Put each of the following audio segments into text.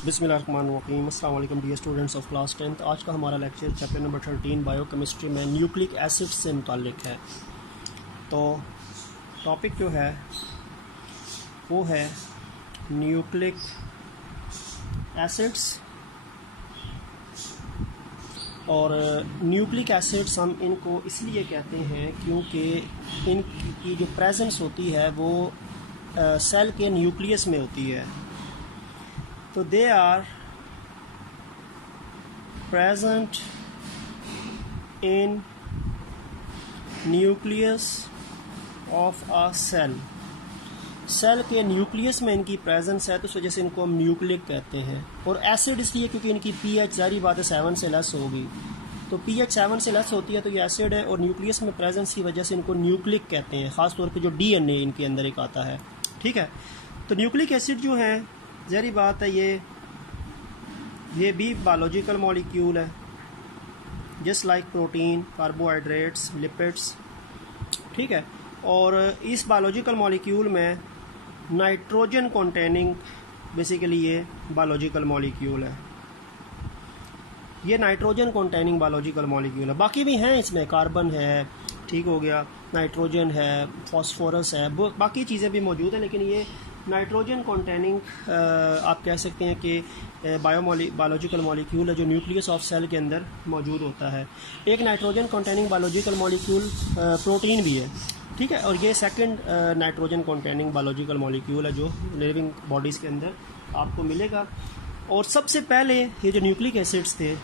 बिस्मिल्लाहिर्रहमानिर्रहीम। अस्सलाम वालेकुम डियर स्टूडेंट्स ऑफ क्लास 10। आज का हमारा लेक्चर चैप्टर नंबर 13 बायोकेमिस्ट्री में न्यूक्लिक एसिड्स से मुताल्लिक है। तो टॉपिक जो है वो है न्यूक्लिक एसिड्स। और न्यूक्लिक एसिड्स हम इनको इसलिए कहते हैं क्योंकि इनकी जो प्रेजेंस होती है वो सेल के न्यूक्लियस में होती है। तो they are present in nucleus of a cell. Cell के न्यूक्लियस में इनकी प्रेजेंस है तो इस वजह से इनको हम न्यूक्लिक कहते हैं। और एसिड इसलिए क्योंकि इनकी पीएच ज़ाहिर बात है 7 से लेस होगी, तो पीएच 7 से लेस होती है तो ये एसिड है। और न्यूक्लियस में प्रेजेंस की वजह से इनको न्यूक्लिक कहते हैं, ख़ास तौर पे जो डीएनए इनके अंदर एक आता है। ठीक है, तो न्यूक्लिक एसिड जो है ज़ाहिर बात है ये भी बायोलॉजिकल मॉलिक्यूल है, just like protein, carbohydrates, lipids. ठीक है, और इस बायोलॉजिकल मॉलिक्यूल में नाइट्रोजन कंटेनिंग बेसिकली ये बायोलॉजिकल मॉलिक्यूल है। ये नाइट्रोजन कंटेनिंग बायोलॉजिकल मॉलिक्यूल है। बाकी भी हैं इसमें, कार्बन है, ठीक हो गया, नाइट्रोजन है, फास्फोरस है, बाकी चीज़ें भी मौजूद हैं, लेकिन ये नाइट्रोजन कंटेनिंग आप कह सकते हैं कि बायोलॉजिकल मॉलिक्यूल है जो न्यूक्लियस ऑफ सेल के अंदर मौजूद होता है। एक nitrogen containing biological molecule protein भी है। ठीक है, और ये second nitrogen containing biological molecule है जो लिविंग बॉडीज़ के अंदर आपको मिलेगा। और सबसे पहले ये जो न्यूक्लिक एसिड्स थे,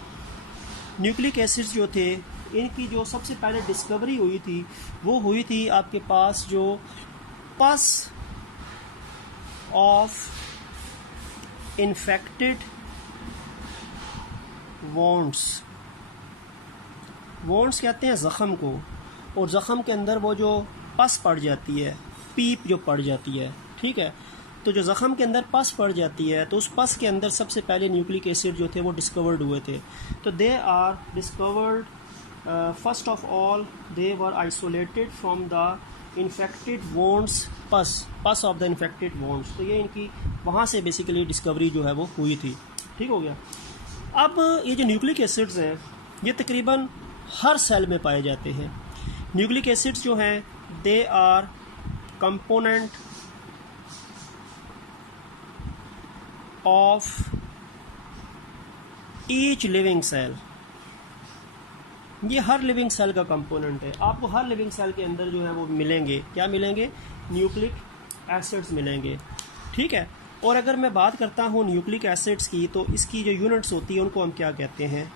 न्यूक्लिक एसिड्स जो थे इनकी जो सबसे पहले डिस्कवरी हुई थी वो हुई थी आपके पास जो पस ऑफ इन्फेक्टेड वोंड्स। वोंड्स कहते हैं ज़ख़म को, और ज़ख़म के अंदर वो जो पस पड़ जाती है, पीप जो पड़ जाती है। ठीक है, तो जो ज़ख़म के अंदर पस पड़ जाती है तो उस पस के अंदर सबसे पहले न्यूक्लिक एसिड जो थे वो डिस्कवर्ड हुए थे। तो they are discovered first of all they were isolated from the infected wounds pus of the infected वोंड्स। तो ये इनकी वहाँ से बेसिकली डिस्कवरी जो है वो हुई थी। ठीक हो गया। अब ये जो न्यूक्लिक एसिड्स हैं ये तकरीबन हर सेल में पाए जाते हैं। न्यूक्लिक एसिड्स जो हैं they are component of each living cell. ये हर लिविंग सेल का कंपोनेंट है। आपको हर लिविंग सेल के अंदर जो है वो मिलेंगे, क्या मिलेंगे? न्यूक्लिक एसिड्स मिलेंगे। ठीक है, और अगर मैं बात करता हूँ न्यूक्लिक एसिड्स की तो इसकी जो यूनिट्स होती है उनको हम क्या कहते हैं?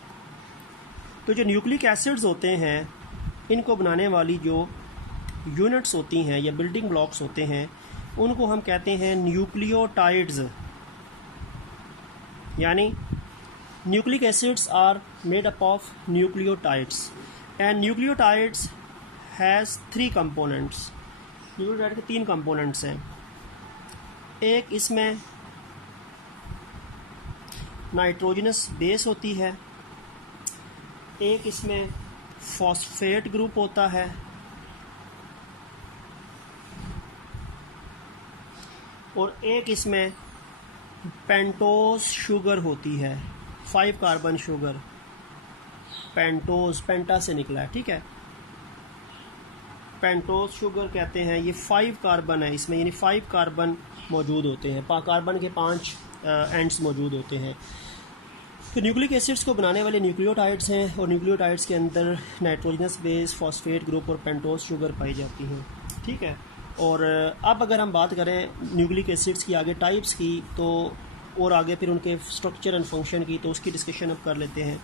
तो जो न्यूक्लिक एसिड्स होते हैं इनको बनाने वाली जो यूनिट्स होती हैं या बिल्डिंग ब्लॉक्स होते हैं उनको हम कहते हैं न्यूक्लियोटाइड्स। यानी nucleic acids are made up of nucleotides and nucleotides has 3 components. Nucleotide के 3 कंपोनेंट्स हैं। एक इसमें नाइट्रोजनस बेस होती है, एक इसमें फॉस्फेट ग्रुप होता है, और एक इसमें पेंटोज शुगर होती है, 5 कार्बन शुगर। पेंटोज पेंटा से निकला है। ठीक है, पेंटोज शुगर कहते हैं। ये 5 कार्बन है इसमें, यानी 5 कार्बन मौजूद होते हैं। कार्बन के 5 एंड्स मौजूद होते हैं। तो न्यूक्लिक एसिड्स को बनाने वाले न्यूक्लियोटाइड्स हैं, और न्यूक्लियोटाइड्स के अंदर नाइट्रोजनस बेस, फॉस्फेट ग्रुप और पेंटोज शुगर पाई जाती हैं। ठीक है, और अब अगर हम बात करें न्यूक्लिक एसिड्स की आगे टाइप्स की तो और आगे फिर उनके स्ट्रक्चर एंड फंक्शन की, तो उसकी डिस्कशन अब कर लेते हैं।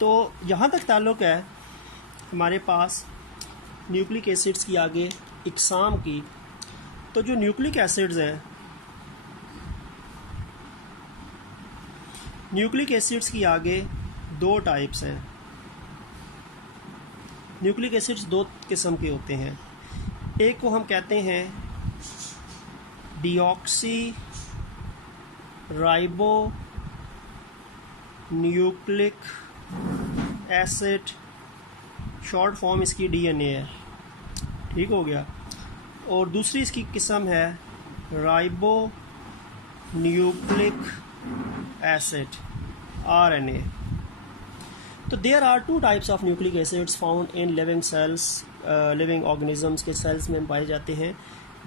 तो जहाँ तक ताल्लुक़ है हमारे पास न्यूक्लिक एसिड्स की आगे इकसाम की, तो जो न्यूक्लिक एसिड्स हैं, न्यूक्लिक एसिड्स की आगे 2 टाइप्स हैं। न्यूक्लिक एसिड्स 2 किस्म के होते हैं। एक को हम कहते हैं deoxy ribo nucleic acid, short form इसकी डीएनए है। ठीक हो गया। और दूसरी इसकी किस्म है राइबो न्यूक्लिक एसिड RNA। तो there are two types of nucleic acids found in living cells, living organisms के सेल्स में पाए जाते हैं,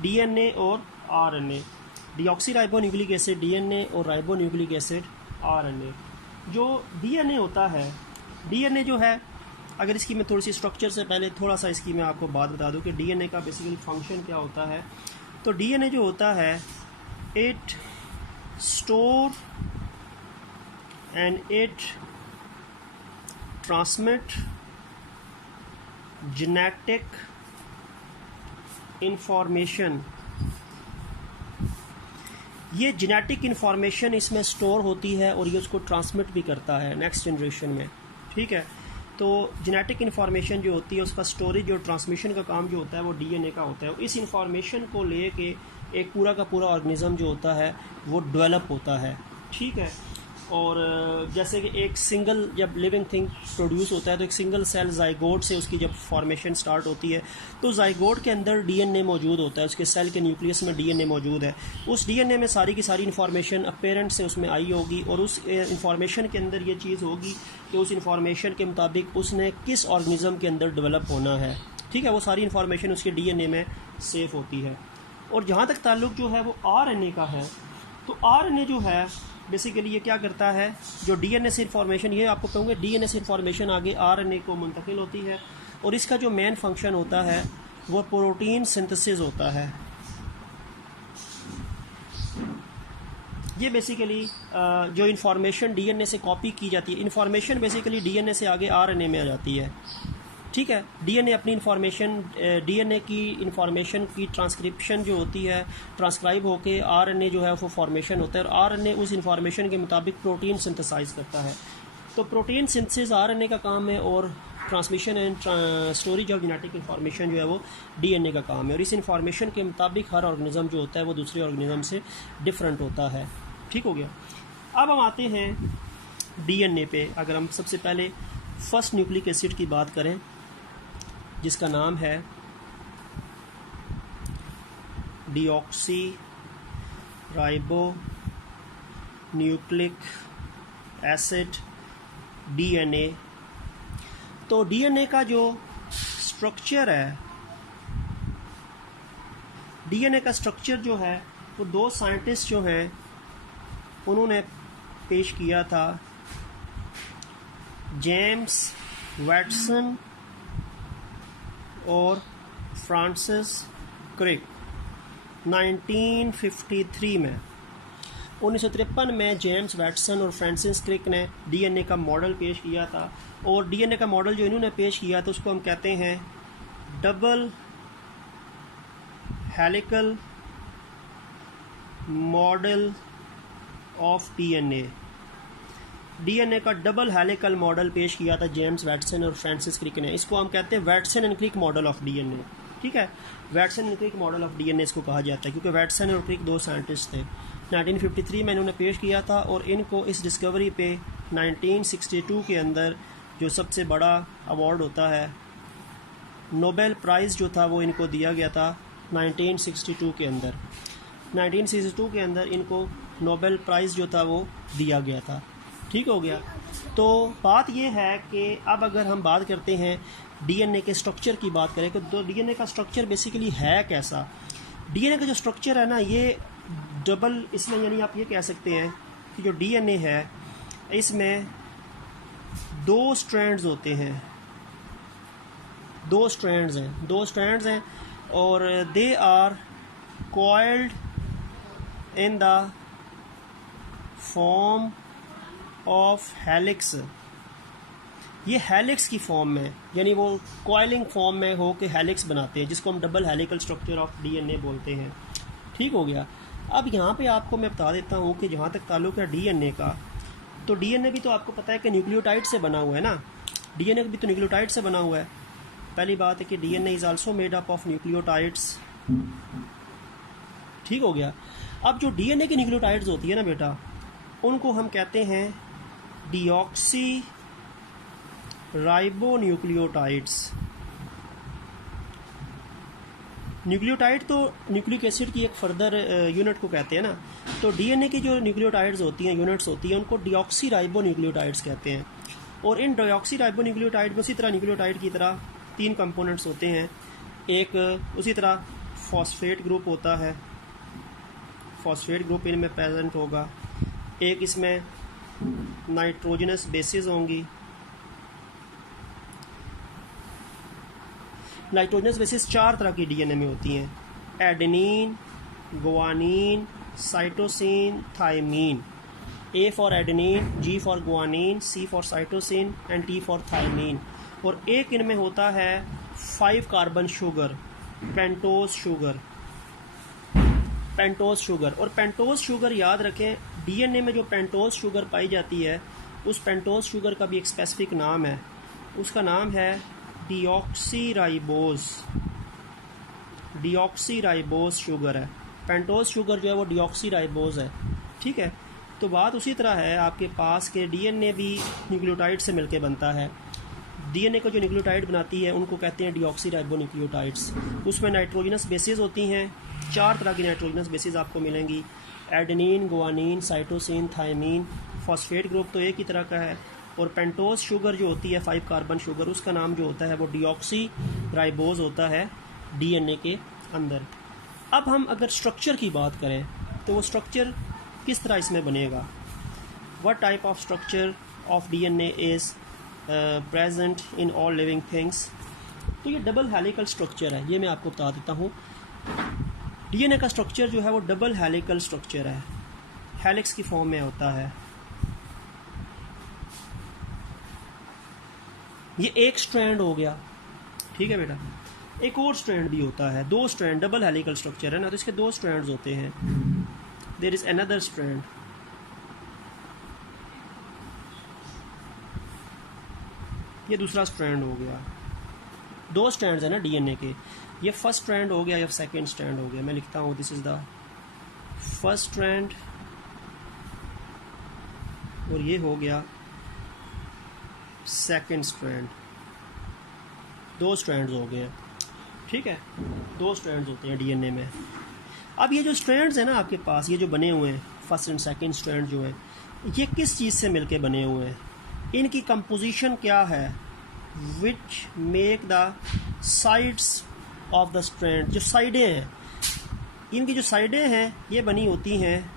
DNA और RNA। Deoxy ribo nucleic acid DNA और राइबो न्यूक्लिक एसिड RNA। जो DNA होता है, DNA जो है, अगर इसकी मैं थोड़ी सी स्ट्रक्चर से पहले थोड़ा सा इसकी मैं आपको बात बता दूं कि DNA का बेसिकली फंक्शन क्या होता है। तो DNA जो होता है, it store and it transmit genetic information. ये जेनेटिक इंफॉर्मेशन इसमें स्टोर होती है और ये उसको ट्रांसमिट भी करता है नेक्स्ट जनरेशन में, ठीक है। तो जेनेटिक इन्फॉर्मेशन जो होती है उसका स्टोरेज और ट्रांसमिशन का काम जो होता है वो DNA का होता है। इस इन्फॉर्मेशन को लेके एक पूरा का पूरा ऑर्गेनिज्म जो होता है वो डेवलप होता है, ठीक है। और जैसे कि एक सिंगल जब लिविंग थिंग प्रोड्यूस होता है तो एक सिंगल सेल जाइगोट से उसकी जब फॉर्मेशन स्टार्ट होती है तो जाइगोट के अंदर DNA मौजूद होता है, उसके सेल के न्यूक्लियस में DNA मौजूद है। उस DNA में सारी की सारी इन्फॉर्मेशन पेरेंट से उसमें आई होगी और उस इन्फॉर्मेशन के अंदर ये चीज़ होगी कि उस इन्फॉर्मेशन के मुताबिक उसने किस ऑर्गेनिज्म के अंदर डेवलप होना है, ठीक है। वो सारी इन्फॉर्मेशन उसके DNA में सेव होती है। और जहाँ तक ताल्लुक़ जो है वो RNA का है, तो RNA जो है बेसिकली ये क्या करता है, जो DNA से इन्फॉर्मेशन, ये आपको कहूँगे DNA से इन्फॉर्मेशन आगे RNA को मुंतकिल होती है और इसका जो मेन फंक्शन होता है वो प्रोटीन सिंथेसिस होता है। ये बेसिकली जो इन्फॉर्मेशन DNA से कॉपी की जाती है, इन्फॉर्मेशन बेसिकली DNA से आगे RNA में आ जाती है, ठीक है। DNA अपनी इन्फॉर्मेशन, DNA की इन्फॉर्मेशन की ट्रांसक्रिप्शन जो होती है, ट्रांसक्राइब होके RNA जो है वो फॉर्मेशन होता है और RNA उस इन्फॉर्मेशन के मुताबिक प्रोटीन सिंथेसाइज करता है। तो प्रोटीन सिंथेसिस RNA का काम है और transmission and storage of genetic information जो है वो DNA का काम है। और इस इन्फॉर्मेशन के मुताबिक हर ऑर्गेनिज्म जो होता है वो दूसरे ऑर्गेनिज्म से डिफरेंट होता है, ठीक हो गया। अब हम आते हैं DNA पे। अगर हम सबसे पहले फर्स्ट न्यूक्लिक एसिड की बात करें जिसका नाम है deoxy ribo nucleic acid DNA। तो DNA का जो स्ट्रक्चर है, DNA का स्ट्रक्चर जो है वो दो साइंटिस्ट जो हैं उन्होंने पेश किया था, जेम्स वैटसन और फ्रांसिस क्रिक। 1953 में 1953 में जेम्स वैटसन और फ्रांसिस क्रिक ने DNA का मॉडल पेश किया था। और DNA का मॉडल जो इन्होंने पेश किया था उसको हम कहते हैं double helical model of DNA का डबल हेलिकल मॉडल पेश किया था जेम्स वैटसन और फ्रांसिस क्रिक ने। इसको हम कहते हैं Watson and Crick model of DNA, ठीक है। Watson and Crick model of DNA इसको कहा जाता है क्योंकि वैटसन और क्रिक दो साइंटिस्ट थे। 1953 में इन्होंने पेश किया था और इनको इस डिस्कवरी पे 1962 के अंदर जो सबसे बड़ा अवार्ड होता है, नोबेल प्राइज़ जो था वो इनको दिया गया था 1962 के अंदर। 1962 के अंदर इनको नोबेल प्राइज़ जो था वो दिया गया था, ठीक हो गया। तो बात यह है कि अब अगर हम बात करते हैं DNA के स्ट्रक्चर की बात करें तो DNA का स्ट्रक्चर बेसिकली है कैसा। DNA का जो स्ट्रक्चर है ना ये डबल, इसमें यानी आप ये कह सकते हैं कि जो DNA है इसमें दो स्ट्रैंड्स होते हैं, दो स्ट्रैंड्स हैं और they are coiled in the form of helix. ये हेलिक्स की फॉर्म में, यानी वो कॉइलिंग फॉर्म में हो के हेलिक्स बनाते हैं जिसको हम double helical structure of DNA बोलते हैं, ठीक हो गया। अब यहाँ पे आपको मैं बता देता हूँ कि जहाँ तक ताल्लुक़ है DNA का, तो DNA भी तो आपको पता है कि न्यूक्लियोटाइड से बना हुआ है ना। DNA भी तो न्यूक्लियोटाइड से बना हुआ है। पहली बात है कि DNA is also made up of nucleotides, ठीक हो गया। अब जो DNA की न्यूक्लियोटाइड्स होती है ना बेटा, उनको हम कहते हैं डीऑक्सी राइबोन्यूक्लियोटाइड्स। न्यूक्लियोटाइड तो न्यूक्लिक एसिड की एक फर्दर यूनिट को कहते हैं ना, तो डीएनए की जो न्यूक्लियोटाइड्स होती हैं, यूनिट्स होती हैं, उनको डिऑक्सी राइबो न्यूक्लियोटाइड्स कहते हैं। और इन डिऑक्सी राइबो न्यूक्लियोटाइड में उसी तरह न्यूक्लियोटाइड की तरह 3 कंपोनेंट्स होते हैं। एक उसी तरह फॉस्फेट ग्रुप होता है, फॉस्फेट ग्रुप इनमें प्रेजेंट होगा। एक इसमें नाइट्रोजनस बेसिस होंगी। नाइट्रोजनस बेसिस 4 तरह की डीएनए में होती हैं, adenine, guanine, cytosine, thymine. A for adenine, G for guanine, C for cytosine and T for thymine. और एक इनमें होता है 5 carbon sugar, pentose sugar, pentose sugar. और पेंटोज शुगर याद रखें, डीएनए में जो पेंटोज शुगर पाई जाती है उस पेंटोज शुगर का भी एक स्पेसिफिक नाम है, उसका नाम है डीऑक्सीराइबोज। डीऑक्सीराइबोज शुगर है, पेंटोज शुगर जो है वो डीऑक्सीराइबोज है। ठीक है, तो बात उसी तरह है आपके पास के डीएनए भी न्यूक्लियोटाइड से मिलके बनता है। डीएनए को जो न्यूक्लियोटाइड बनाती है उनको कहते हैं डीऑक्सीराइबो न्यूक्लियोटाइड्स। उसमें नाइट्रोजनस बेसिस होती हैं, 4 तरह की नाइट्रोजनस बेसिस आपको मिलेंगी, adenine, guanine, cytosine, thymine. Phosphate group तो एक ही तरह का है। और पेंटोज शुगर जो होती है 5 कार्बन शुगर, उसका नाम जो होता है वो डीऑक्सीराइबोज होता है डीएनए के अंदर। अब हम अगर स्ट्रक्चर की बात करें तो वो स्ट्रक्चर किस तरह इसमें बनेगा, what type of structure of DNA is present in all living things. तो ये डबल हेलिकल स्ट्रक्चर है, ये मैं आपको बता देता हूँ। डीएनए का स्ट्रक्चर जो है वो डबल हेलिकल स्ट्रक्चर है, हेलिक्स की फॉर्म में होता है। ये एक स्ट्रैंड हो गया, ठीक है बेटा। एक और स्ट्रैंड भी होता है, 2 स्ट्रैंड, डबल हेलिकल स्ट्रक्चर है ना, तो इसके 2 स्ट्रैंड्स होते हैं। देयर इज अनदर स्ट्रैंड, ये दूसरा स्ट्रैंड हो गया। 2 स्ट्रैंड्स है ना डीएनए के, ये फर्स्ट स्ट्रैंड हो गया या सेकंड स्ट्रैंड हो गया। मैं लिखता हूँ this is the first strand और ये हो गया सेकंड स्ट्रैंड। 2 स्ट्रैंड्स हो गए, ठीक है, 2 स्ट्रैंड्स होते हैं डीएनए में। अब ये जो स्ट्रैंड्स हैं ना आपके पास, ये जो बने हुए हैं फर्स्ट एंड सेकंड स्ट्रैंड जो है, ये किस चीज़ से मिलके बने हुए हैं, इनकी कंपोजिशन क्या है, which make the sides of the strand. जो साइडें हैं, इनकी जो साइडें हैं ये बनी होती हैं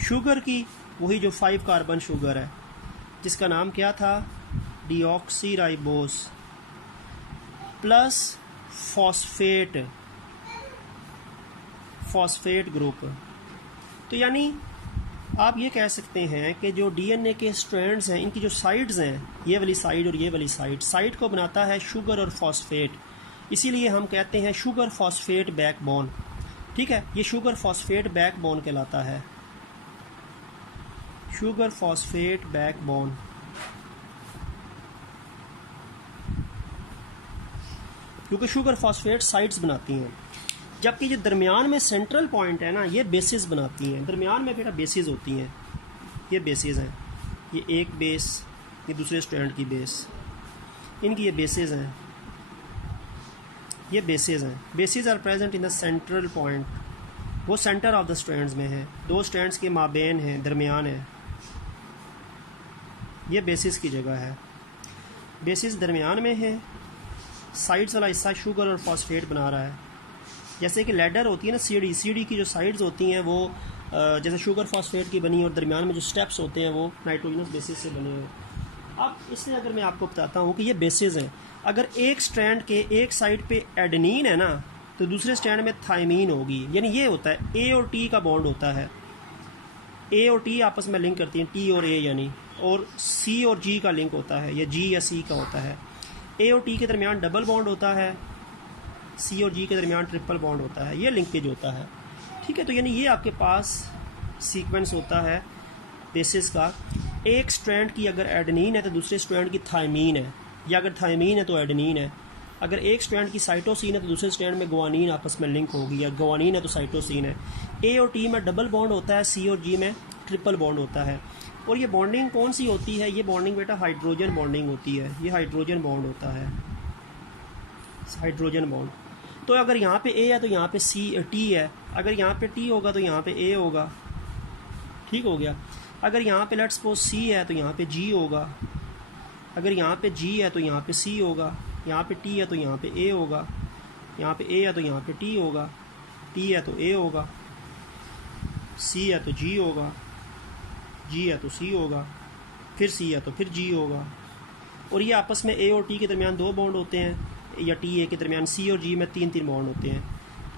शुगर की, वही जो 5 कार्बन शुगर है जिसका नाम क्या था, deoxyribose, plus phosphate, phosphate group. तो यानी आप ये कह सकते हैं कि जो डीएनए के स्ट्रैंड्स हैं, इनकी जो साइड्स हैं, ये वाली साइड और ये वाली साइड, साइड को बनाता है शुगर और फॉस्फेट, इसीलिए हम कहते हैं शुगर फॉस्फेट बैकबोन। ठीक है, ये शुगर फॉस्फेट बैकबोन कहलाता है, शुगर फॉस्फेट बैकबोन। क्योंकि शुगर फॉस्फेट साइड्स बनाती हैं, जबकि जो दरमियान में सेंट्रल पॉइंट है ना, ये बेसिस बनाती हैं। दरमियान में बेटा बेसिस होती हैं, ये बेसिस हैं, ये एक बेस, ये दूसरे स्ट्रैंड की बेस, इनकी ये बेसिस हैं, ये बेसिस हैं। Bases are present in the central point, वो सेंटर ऑफ द स्ट्रैंड्स में है, 2 स्ट्रैंड्स के माबेन है, दरमियान है, ये बेसिस की जगह है। बेसिस दरमियान में है, साइड्स वाला हिस्सा शुगर और फॉस्फेट बना रहा है। जैसे कि लैडर होती है ना, सीढ़ी, सीढ़ी की जो साइड्स होती हैं वो जैसे शुगर फॉस्फेट की बनी, और दरमियान में जो स्टेप्स होते हैं वो नाइट्रोजनस बेसिस से बने हुए। अब इससे अगर मैं आपको बताता हूँ कि ये बेसिस हैं, अगर एक स्ट्रैंड के एक साइड पे एडेनिन है ना, तो दूसरे स्ट्रैंड में थायमीन होगी। यानी ये होता है ए और टी का बॉन्ड होता है, ए और टी आपस में लिंक करती हैं, टी और ए यानी, और सी और जी का लिंक होता है, या जी या सी का होता है। ए और टी के दरमियान डबल बॉन्ड होता है, सी और जी के दरमियान ट्रिपल बॉन्ड होता है, ये लिंकेज होता है। ठीक है, तो यानी ये आपके पास सीक्वेंस होता है बेसिस का। एक स्ट्रैंड की अगर एडेनिन है तो दूसरे स्ट्रैंड की थायमीन है, या अगर थायमीन है तो एडेनिन है। अगर एक स्ट्रैंड की साइटोसिन है तो दूसरे स्ट्रैंड में गुआनिन आपस में लिंक होगी, या गुआनिन है तो साइटोसिन है। ए और टी में डबल बॉन्ड होता है, सी और जी में ट्रिपल बॉन्ड होता है। और ये बॉन्डिंग कौन सी होती है, ये बॉन्डिंग बेटा हाइड्रोजन बॉन्डिंग होती है, ये हाइड्रोजन बॉन्ड होता है, हाइड्रोजन बॉन्ड। तो अगर यहाँ पे ए है तो यहाँ पे टी है, अगर यहाँ पे टी होगा तो यहाँ पे ए होगा, ठीक हो गया। अगर यहाँ पे लेट्स सपोज सी है तो यहाँ पे जी होगा, अगर यहाँ पे जी है तो यहाँ पे सी होगा, यहाँ पे टी है तो यहाँ पे ए होगा, यहाँ पे ए है तो यहाँ पे टी होगा, टी है तो ए होगा, सी है तो जी होगा, जी है तो सी होगा, फिर सी है तो फिर जी होगा। और ये आपस में ए और टी के दरमियान 2 बॉन्ड होते हैं, या टी ए के दरमियान सी और जी में 3-3 बॉन्ड होते हैं।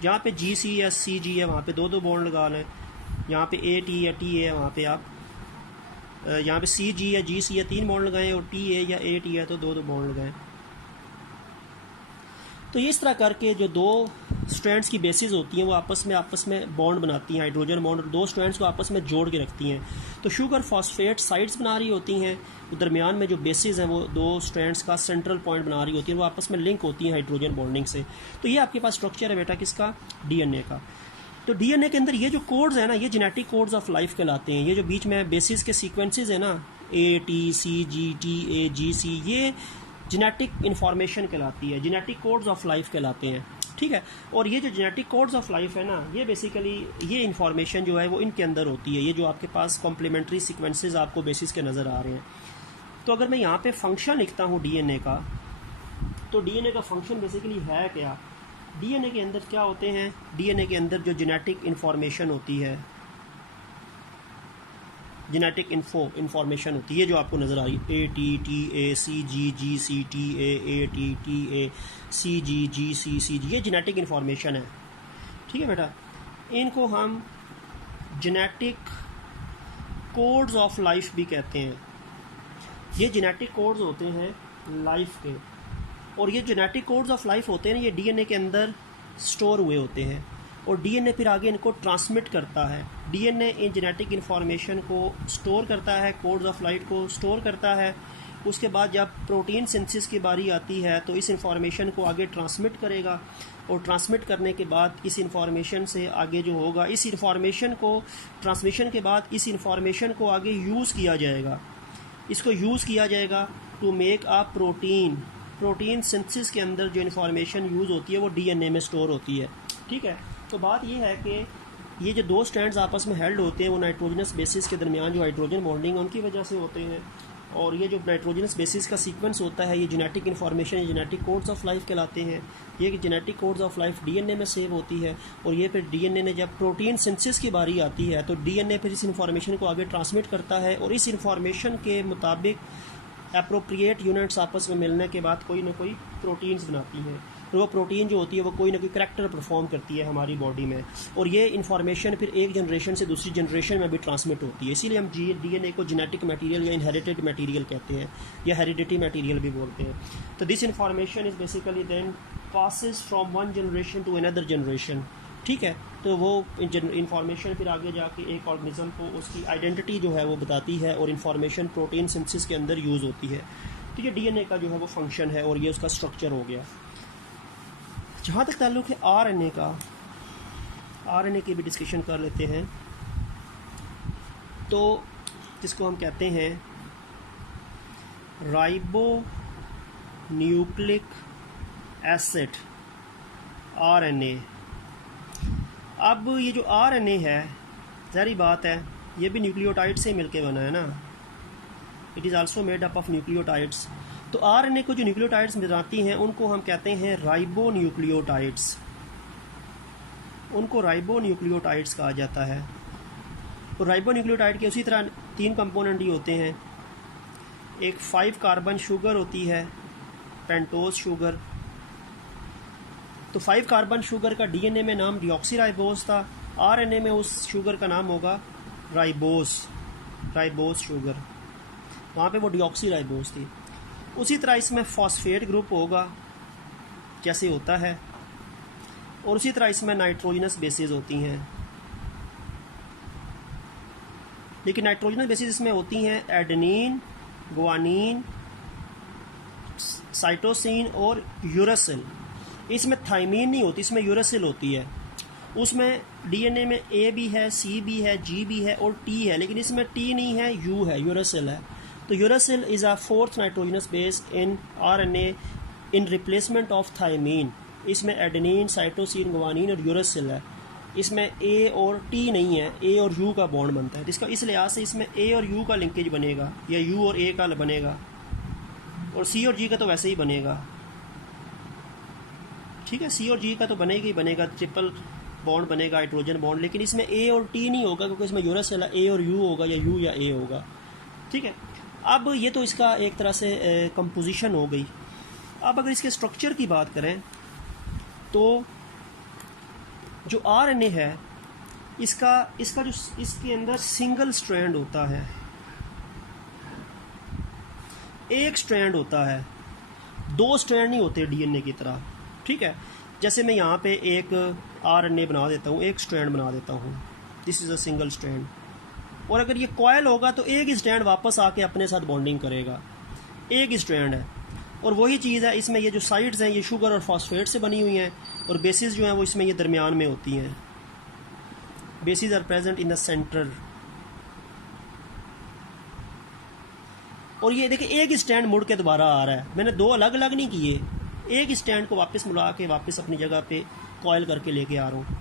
जहाँ पे जी सी या सी जी है वहाँ पे 2-2 बॉन्ड लगा लें, यहाँ पे ए टी या टी ए है वहाँ पे आप यहाँ पे सी जी या जी सी या 3 बॉन्ड लगाएं, और टी ए या ए टी है तो 2-2 बॉन्ड लगाएं। तो इस तरह करके जो 2 स्ट्रैंड्स की बेसिस होती हैं वो आपस में बॉन्ड बनाती हैं, हाइड्रोजन बॉन्ड, और 2 स्ट्रैंड्स को आपस में जोड़ के रखती हैं। तो शुगर फॉस्फेट साइड्स बना रही होती हैं, दरमियान में जो बेसिस हैं वो 2 स्ट्रैंड्स का सेंट्रल पॉइंट बना रही होती है, वो आपस में लिंक होती हैं हाइड्रोजन बॉन्डिंग से। तो ये आपके पास स्ट्रक्चर है बेटा किसका, डीएनए का। तो डीएनए के अंदर ये जो कोड्स हैं ना, ये जेनेटिक कोड्स ऑफ लाइफ कहलाते हैं। ये जो बीच में बेसिस के सीक्वेंसेस है ना, A T C G T A जी सी, ये जेनेटिक इन्फॉर्मेशन कहलाती है, जेनेटिक कोड्स ऑफ लाइफ कहलाते हैं, ठीक है। और ये जो जेनेटिक कोड्स ऑफ लाइफ है ना, ये बेसिकली ये इन्फॉर्मेशन जो है वो इनके अंदर होती है। ये जो आपके पास कॉम्प्लीमेंट्री सीक्वेंसेस आपको बेसिस के नज़र आ रहे हैं। तो अगर मैं यहाँ पे फंक्शन लिखता हूँ डीएनए का, तो डीएनए का फंक्शन बेसिकली है क्या, डीएनए के अंदर क्या होते हैं, डीएनए के अंदर जो जेनेटिक इन्फॉर्मेशन होती है, जेनेटिक इन्फॉर्मेशन होती है, जो आपको नज़र आ रही है, A T T A C G G C T A T A C G G C G, ये जेनेटिक इन्फॉर्मेशन है, ठीक है बेटा। इनको हम जेनेटिक कोड्स ऑफ लाइफ भी कहते हैं। ये जेनेटिक कोड्स होते हैं लाइफ के, और ये जेनेटिक कोड्स ऑफ लाइफ होते हैं ना, ये डीएनए के अंदर स्टोर हुए होते हैं, और डीएनए फिर आगे इनको ट्रांसमिट करता है। डीएनए इन जेनेटिक इन्फॉर्मेशन को स्टोर करता है, कोड्स ऑफ लाइफ को स्टोर करता है। उसके बाद जब प्रोटीन सिंथेसिस की बारी आती है तो इस इन्फॉर्मेशन को आगे ट्रांसमिट करेगा, और ट्रांसमिट करने के बाद इस इन्फॉर्मेशन से आगे जो होगा, इस इन्फॉर्मेशन को ट्रांसमिशन के बाद इस इन्फॉर्मेशन को आगे यूज़ किया जाएगा। इसको यूज़ किया जाएगा to make a protein. Protein synthesis के अंदर जो इन्फॉर्मेशन यूज़ होती है वो डीएनए में स्टोर होती है, ठीक है। तो बात ये है कि ये जो 2 स्ट्रैंड्स आपस में हेल्ड होते हैं वो नाइट्रोजनस बेसिस के दरमियान जो हाइड्रोजन बॉन्डिंग है उनकी वजह से होते हैं, और ये जो नाइट्रोजनस बेसिस का सीक्वेंस होता है, ये genetic information, genetic codes of life कहलाते हैं। ये genetic codes of life DNA में सेव होती है, और ये फिर डीएनए ने जब प्रोटीन सिंथेसिस की बारी आती है तो डीएनए फिर इस इन्फॉर्मेशन को आगे ट्रांसमिट करता है, और इस इन्फॉर्मेशन के मुताबिक अप्रोप्रिएट यूनिट्स आपस में मिलने के बाद कोई ना कोई प्रोटीन्स बनाती हैं, और वो प्रोटीन जो होती है वो कोई ना कोई करैक्टर परफॉर्म करती है हमारी बॉडी में, और ये इन्फॉर्मेशन फिर एक जनरेशन से दूसरी जनरेशन में भी ट्रांसमिट होती है। इसीलिए हम डीएनए को जेनेटिक मटेरियल या इनहेरिटेड मटेरियल कहते हैं, या हेरिडिटी मटेरियल भी बोलते हैं। तो this information is basically then passes from one generation to another generation, ठीक है। तो वो इन्फॉर्मेशन फिर आगे जाके एक ऑर्गेनिज्म को उसकी आइडेंटिटी जो है वो बताती है, और इन्फॉर्मेशन प्रोटीन सिंथेसिस के अंदर यूज़ होती है। तो ये डीएनए का जो है वो फंक्शन है, और ये उसका स्ट्रक्चर हो गया। जहाँ तक ताल्लुक़ है आरएनए का, आरएनए की भी डिस्कशन कर लेते हैं। तो जिसको हम कहते हैं राइबो न्यूक्लिक एसिड, आरएनए। अब ये जो आरएनए है, ज़ाहिर बात है ये भी न्यूक्लियोटाइड से मिलके बना है ना, it is also made up of nucleotides. तो आरएनए को जो न्यूक्लियोटाइड्स बनाती हैं उनको हम कहते हैं राइबो न्यूक्लियोटाइड्स, उनको राइबो न्यूक्लियोटाइड्स कहा जाता है। और राइबो न्यूक्लियोटाइड के उसी तरह 3 कंपोनेंट ही होते हैं। एक 5 कार्बन शुगर होती है, पेंटोज शुगर। तो 5 कार्बन शुगर का डीएनए में नाम डिऑक्सीराइबोस था, आरएनए में उस शुगर का नाम होगा राइबोस, राइबोस शुगर, वहाँ पे वो डिऑक्सीराइबोस थी। उसी तरह इसमें फॉस्फेट ग्रुप होगा जैसे होता है, और उसी तरह इसमें नाइट्रोजनस बेसिस होती हैं। लेकिन नाइट्रोजनस बेसिस इसमें होती हैं एडेनिन, गुआनिन, साइटोसिन और यूरासिल। इसमें थाइमीन नहीं होती, इसमें यूरासिल होती है। उसमें डीएनए में ए भी है, सी भी है, जी भी है और टी है, लेकिन इसमें टी नहीं है, यू है, यूरासिल है। तो uracil is a 4th nitrogenous base in RNA in replacement of thymine. इसमें एडेनिन, साइटोसिन, गुआनिन और यूरेसिल है। इसमें ए और टी नहीं है, ए और यू का बॉन्ड बनता है। इसका इस लिहाज से इसमें ए और यू का लिंकेज बनेगा या यू और ए का बनेगा, और सी और जी का तो वैसे ही बनेगा। ठीक है, सी और जी का तो बनेगा ही बनेगा, ट्रिपल बॉन्ड बनेगा, हाइड्रोजन बॉन्ड। लेकिन इसमें ए और टी नहीं होगा क्योंकि इसमें यूरेसिल है, ए और यू होगा या यू या ए होगा। ठीक है, अब ये तो इसका एक तरह से कंपोजिशन हो गई। अब अगर इसके स्ट्रक्चर की बात करें तो जो आरएनए है इसका जो इसके अंदर सिंगल स्ट्रैंड होता है, एक स्ट्रैंड होता है, दो स्ट्रैंड नहीं होते डीएनए की तरह। ठीक है, जैसे मैं यहाँ पे एक आरएनए बना देता हूँ, एक स्ट्रैंड बना देता हूँ, this is a single strand. और अगर ये कॉयल होगा तो एक ही स्ट्रैंड वापस आके अपने साथ बॉन्डिंग करेगा, एक ही स्ट्रैंड है। और वही चीज़ है इसमें, ये जो साइड्स हैं ये शुगर और फॉस्फेट से बनी हुई हैं, और बेसिस जो हैं वो इसमें ये दरमियान में होती हैं। Bases are present in the center. और ये देखिए एक ही स्टैंड मुड़ के दोबारा आ रहा है, मैंने दो अलग अलग नहीं किए, एक ही स्टैंड को वापस मुड़ा के वापस अपनी जगह पे कॉयल करके लेके आ रहा हूँ।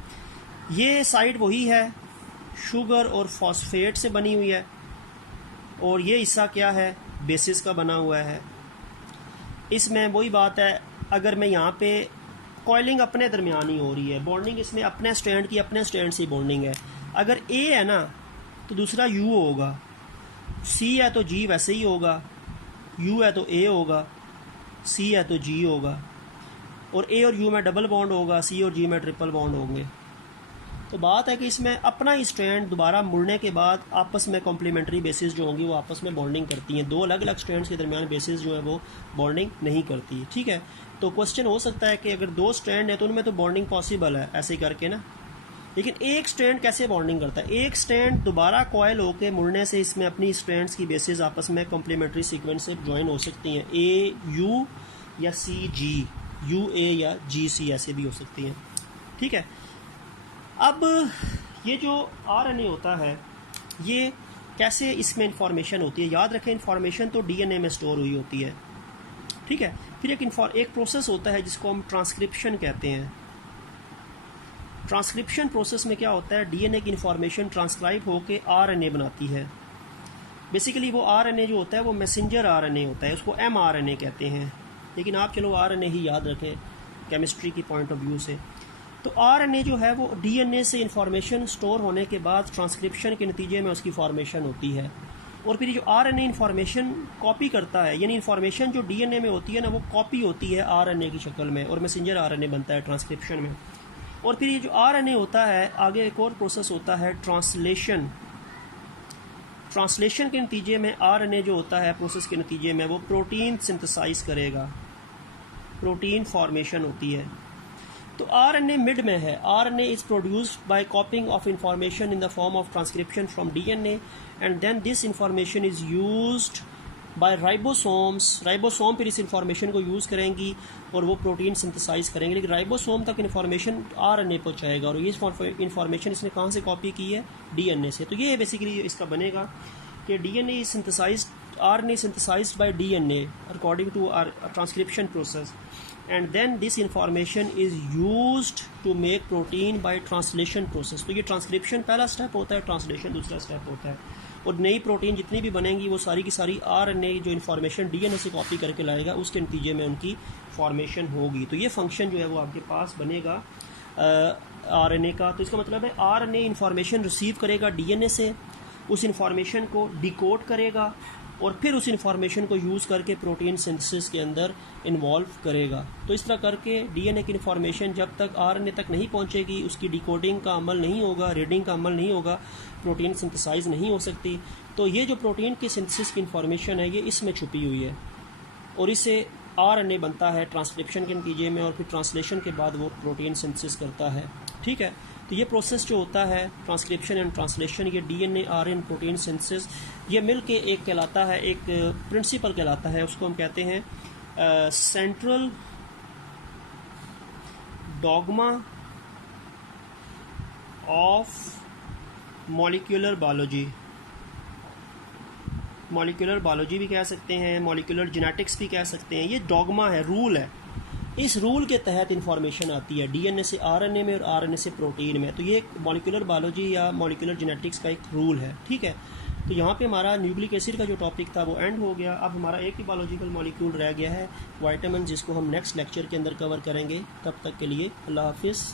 ये साइड वही है, शुगर और फॉस्फेट से बनी हुई है, और ये हिस्सा क्या है, बेसिस का बना हुआ है। इसमें वही बात है, अगर मैं यहाँ पे कॉइलिंग अपने दरमियान ही हो रही है, बॉन्डिंग इसमें अपने स्टैंड की अपने स्टैंड से बॉन्डिंग है। अगर ए है ना तो दूसरा यू होगा, सी है तो जी वैसे ही होगा, यू है तो ए होगा, सी है तो जी होगा, और ए और यू में डबल बॉन्ड होगा, सी और जी में ट्रिपल बॉन्ड होंगे। तो बात है कि इसमें अपना ही स्ट्रैंड दोबारा मुड़ने के बाद आपस में कॉम्प्लीमेंट्री बेसिस जो होंगी वो आपस में बॉन्डिंग करती हैं। दो अलग अलग स्ट्रैंड्स के दरमियान बेसिस जो है वो बॉन्डिंग नहीं करती। ठीक है, तो क्वेश्चन हो सकता है कि अगर दो स्ट्रैंड है तो उनमें तो बॉन्डिंग पॉसिबल है ऐसे ही करके ना, लेकिन एक स्ट्रैंड कैसे बॉन्डिंग करता है? एक स्ट्रैंड दोबारा कॉयल होकर मुड़ने से इसमें अपनी स्ट्रैंड्स की बेसिस आपस में कॉम्प्लीमेंट्री सीक्वेंस से ज्वाइन हो सकती हैं, ए यू या सी जी, यू ए या जी सी ऐसे भी हो सकती हैं। ठीक है, अब ये जो आरएनए होता है ये कैसे इसमें इंफॉर्मेशन होती है? याद रखें इंफॉर्मेशन तो डीएनए में स्टोर हुई होती है। ठीक है, फिर एक प्रोसेस होता है जिसको हम ट्रांसक्रिप्शन कहते हैं। ट्रांसक्रिप्शन प्रोसेस में क्या होता है, डीएनए की इंफॉर्मेशन ट्रांसक्राइब होकर आरएनए बनाती है। बेसिकली वो आरएनए जो होता है वो मैसेंजर आरएनए होता है, उसको एमआरएनए कहते हैं, लेकिन आप चलो आरएनए ही याद रखें केमिस्ट्री की पॉइंट ऑफ व्यू से। तो आरएनए जो है वो डीएनए से इंफॉर्मेशन स्टोर होने के बाद ट्रांसक्रिप्शन के नतीजे में उसकी फॉर्मेशन होती है, और फिर जो आरएनए इंफॉर्मेशन कॉपी करता है, यानी इंफॉर्मेशन जो डीएनए में होती है ना वो कॉपी होती है आरएनए की शक्ल में, और मैसेंजर आरएनए बनता है ट्रांसक्रिप्शन में। और फिर ये जो आरएनए होता है आगे एक और प्रोसेस होता है ट्रांसलेशन। ट्रांसलेशन के नतीजे में आरएनए जो होता है प्रोसेस के नतीजे में वो प्रोटीन सिंथेसाइज करेगा, प्रोटीन फॉर्मेशन होती है। तो आरएनए मिड में है। RNA is produced by copying of information in the form of transcription from DNA, and then this information is used by ribosomes. Ribosome फिर इस इंफॉर्मेशन को यूज़ करेंगी और वो प्रोटीन सिंथेसाइज करेंगे, लेकिन राइबोसोम तक इंफॉर्मेशन आरएनए पहुंचाएगा, और ये इंफॉर्मेशन इसने कहाँ से कॉपी की है, डीएनए से। तो ये बेसिकली इसका बनेगा कि DNA is synthesized, RNA synthesized by DNA according to our transcription process, and then this information is used to make protein by translation process। तो ये ट्रांसक्रिप्शन पहला स्टेप होता है, ट्रांसलेशन दूसरा स्टेप होता है, और नई प्रोटीन जितनी भी बनेंगी वो सारी की सारी आरएनए जो इन्फॉर्मेशन डीएनए से कॉपी करके लाएगा उसके नतीजे में उनकी फॉर्मेशन होगी। तो ये फंक्शन जो है वो आपके पास बनेगा आरएनए का। तो इसका मतलब है आरएनए इन्फॉर्मेशन रिसीव करेगा डीएनए से, उस इन्फॉर्मेशन को डिकोड करेगा और फिर उस इन्फॉर्मेशन को यूज़ करके प्रोटीन सिंथेसिस के अंदर इन्वॉल्व करेगा। तो इस तरह करके डीएनए की इन्फॉर्मेशन जब तक आरएनए तक नहीं पहुंचेगी उसकी डिकोडिंग का अमल नहीं होगा, रीडिंग का अमल नहीं होगा, प्रोटीन सिंथेसाइज नहीं हो सकती। तो ये जो प्रोटीन की सिंथेसिस की इन्फॉर्मेशन है ये इसमें छुपी हुई है, और इससे आरएनए बनता है ट्रांसक्रिप्शन के नतीजे में, और फिर ट्रांसलेशन के बाद वो प्रोटीन सिंथेसिस करता है। ठीक है, तो ये प्रोसेस जो होता है ट्रांसक्रिप्शन एंड ट्रांसलेशन, ये डीएनए आरएनए प्रोटीन सिंथेसिस, ये मिल के एक कहलाता है, एक प्रिंसिपल कहलाता है, उसको हम कहते हैं central dogma of molecular biology. Molecular biology भी कह सकते हैं, मॉलिक्यूलर जेनेटिक्स भी कह सकते हैं। ये डॉगमा है, रूल है, इस रूल के तहत इंफॉर्मेशन आती है डीएनए से आरएनए में और आरएनए से प्रोटीन में। तो ये मॉलिक्यूलर बायोलॉजी या मॉलिक्यूलर जेनेटिक्स का एक रूल है, ठीक है। तो यहाँ पे हमारा न्यूक्लिक एसिड का जो टॉपिक था वो एंड हो गया। अब हमारा एक ही बायोलॉजिकल मॉलिक्यूल रह गया है, विटामिन, जिसको हम नेक्स्ट लेक्चर के अंदर कवर करेंगे। तब तक के लिए अल्लाह हाफिज़।